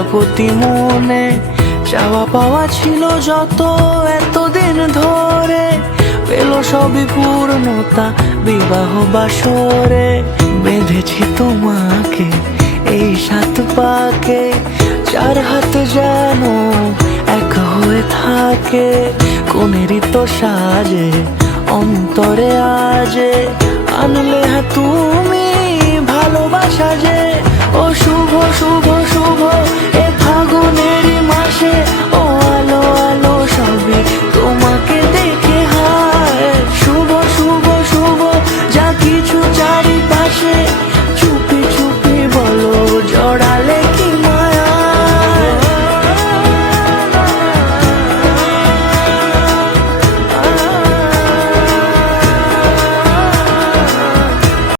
প্রজাপতি মনে চাওয়া পাওয়া ছিল যত এতদিন ধরে, পেল সবই পূর্ণতা বিবাহ বাসরে। বেঁধেছি তোমাকে এই 7 পাকে, 4 হাত যেন এক হয়ে থাকে। কোনেরই তো সাজে অন্তরে আজে আনলে তুমি ভালোবাসা যে। ও শুভ শুভ